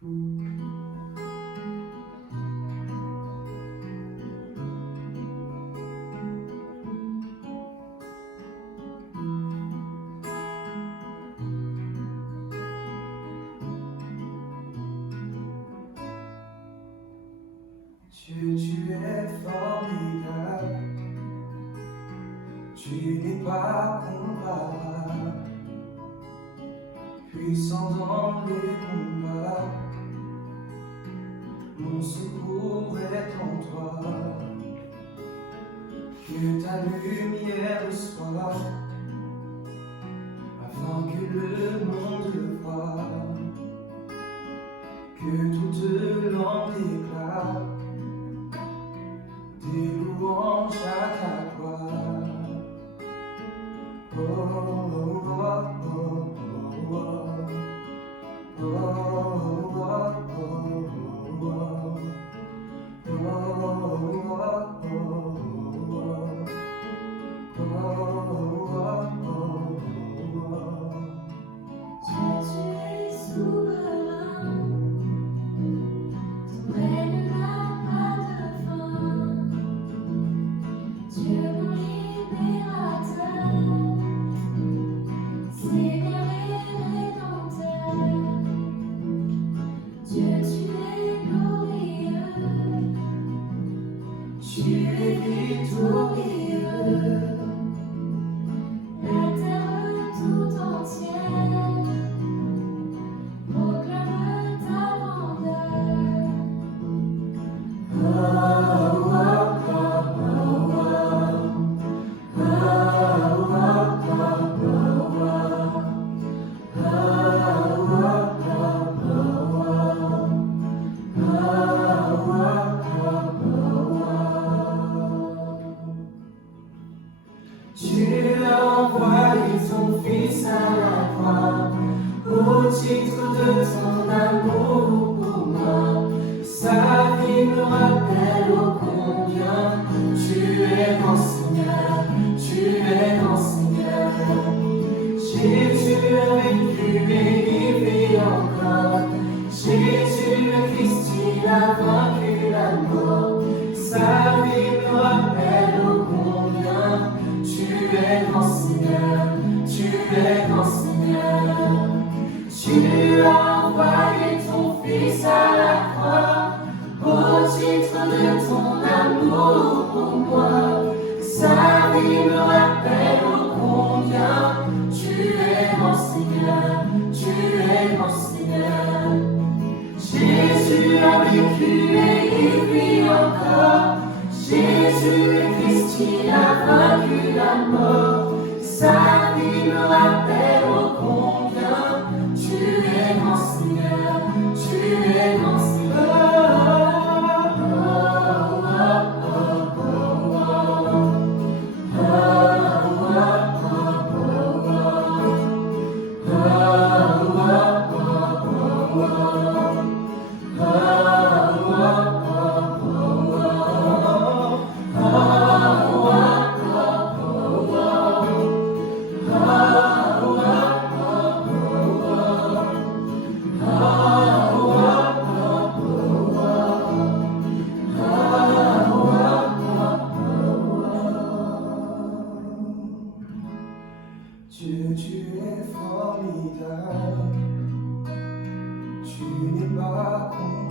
Dieu, tu es formidable, tu n'es pas comparable, puissant dans les combats, mon secours est en toi. Que ta lumière soit, afin que le monde voie, que toute langue déclare des louanges à ta gloire. Oh, oh, oh, oh, oh, oh, oh, Tu es victorieux, la terre tout entière proclame ta grandeur. Oh, oh, oh, oh, oh, oh, Tu as envoyé ton Fils à la croix, au titre de ton amour pour moi. Sa vie me rappelle ô combien tu es grand Seigneur, tu es grand Seigneur. Jésus a vécu et il vit encore. Jésus le Christ, il a vaincu la mort. Sa vie me rappelle ô combien tu es grand Seigneur, tu es grand Seigneur. Tu as envoyé ton Fils à la croix, au titre de ton amour pour moi. Sa vie me rappelle ô combien tu es grand Seigneur, tu es grand Seigneur. Jésus a vécu et il vit encore. Jésus le Christ, il a vaincu la mort. Sa vie me rappelle ô combien tu es grand Seigneur, tu es grand Seigneur. Dieu, tu es formidable, tu n'es pas comparable.